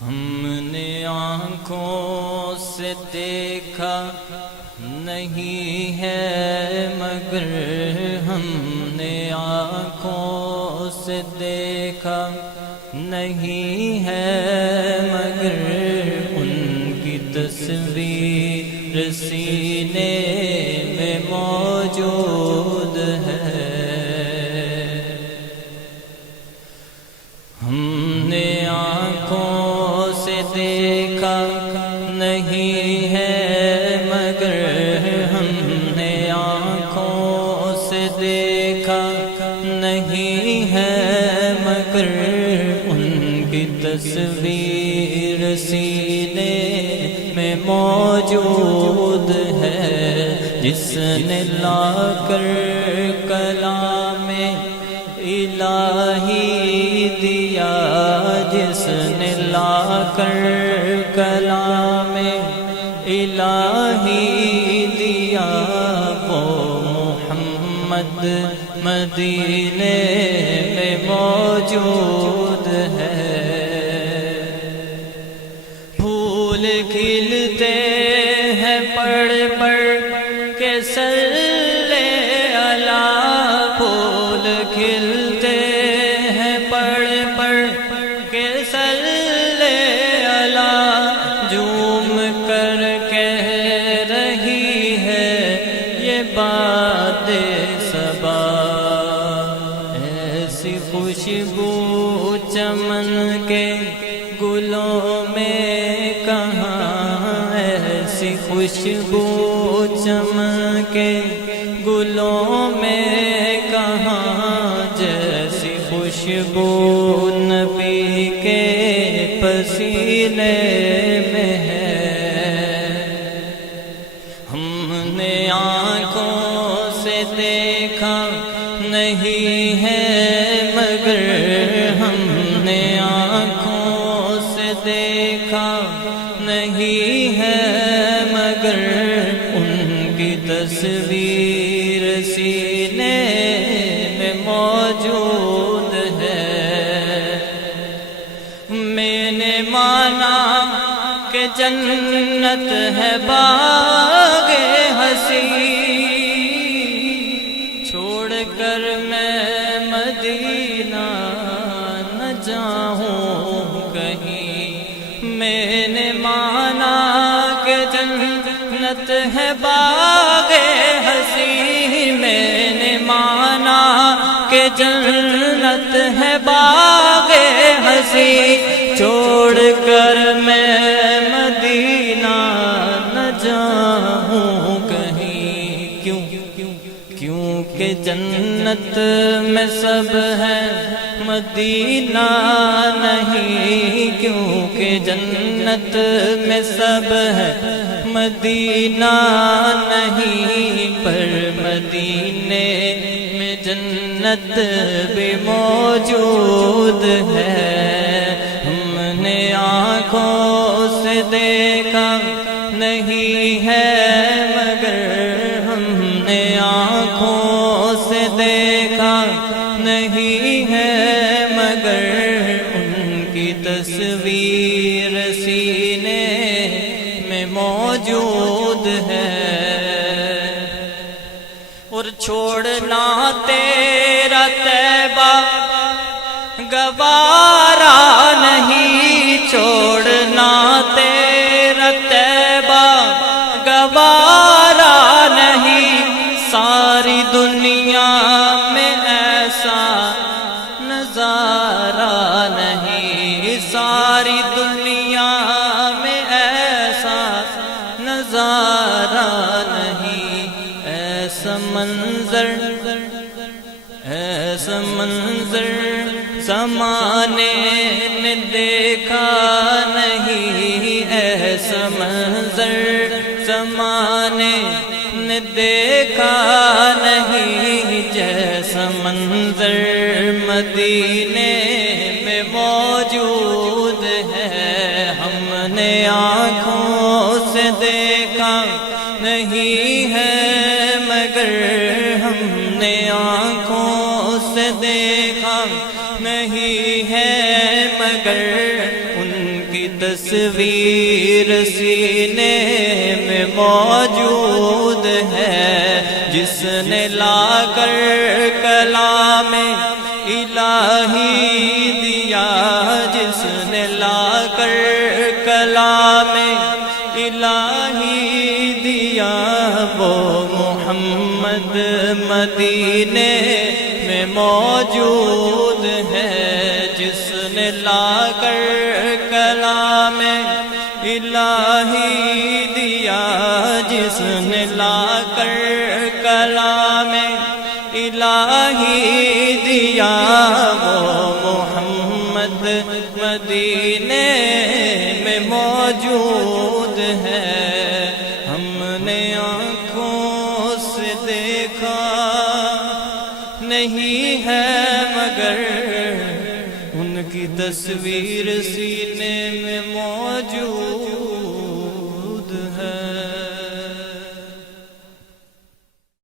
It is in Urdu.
ہم نے آنکھوں سے دیکھا نہیں ہے مگر ہم نے آنکھوں سے دیکھا نہیں ہے مگر ان کی تصویر سینے میں موجود ہے۔ ہم نے آنکھوں سے دیکھا نہیں ہے مگر ہم نے آنکھوں سے دیکھا نہیں ہے مگر ان کی تصویر سینے میں موجود ہے۔ جس نے لا کر کلام الہی دیا، جس نے لا کر کلام الہی دیا، وہ محمد مدینے میں موجود ہے۔ پھول کھلتے ہیں پڑھ پڑھ کے صلی اللہ، پھول کھلتے ہیں پڑھ پڑھ کے صلی اللہ، جھوم کر کہہ رہی ہے یہ بات صبا، ایسی خوشبو چمن کے گلوں میں کہاں، ایسی خوشبو چمن کے گلوں میں کہاں، جیسی خوشبو نبی کے پسینے میں ہے۔ ہم نے آنکھوں سے دیکھا نہیں ہے مگر ہم نے آنکھوں سے دیکھا نہیں ہے مگر ان کی تصویر سینے میں موجود ہے۔ میں نے مانا کہ جنت ہے باغ ہنسی، چھوڑ کر میں مدینہ نہ جاؤں کہیں۔ میں نے مانا کہ جنت ہے باغ ہنسی، میں نے مانا کہ جنت ہے باغ ہنسی، چھوڑ کر میں مدینہ نہ جاؤں کہیں۔ کیونکہ جنت میں سب ہے مدینہ نہیں، کیونکہ جنت میں سب ہے مدینہ نہیں، پر مدینے میں جنت بھی موجود ہے۔ ہم نے آنکھوں سے دیکھا نہیں ہے مگر ہم نے آنکھوں سے دیکھا نہیں ہے مگر ان کی تصویر سینے میں موجود ہے۔ اور چھوڑنا تیرا طیبہ گوارا نہیں، چھوڑنا تیرا طیبہ گوارا نہیں، ساری دنیا میں ایسا نظارہ نہیں، ساری دنیا میں ایسا نظارہ نہیں، ایسا منظر زمانے نے دیکھا نہیں، ایسا منظر زمانے نے دیکھا نہیں، جیسا منظر مدینے میں موجود ہے۔ ہم نے آنکھوں سے دیکھا نہیں ہے مگر ہم نے آنکھوں سے دیکھا نہیں ہے مگر ان کی تصویر سینے میں موجود ہے، جس نے لا کر کلام الہی دیا، جس نے لا کر کلام الہی دیا، وہ محمد مدینے میں موجود ہے، جس نے لا کر کلام الہی دیا، جس نے لا کر کلام الہی دیا، وہ محمد مدینے میں موجود ہے۔ ہم نے آنکھوں سے دیکھا نہیں ہے مگر ان کی تصویر سینے میں موجود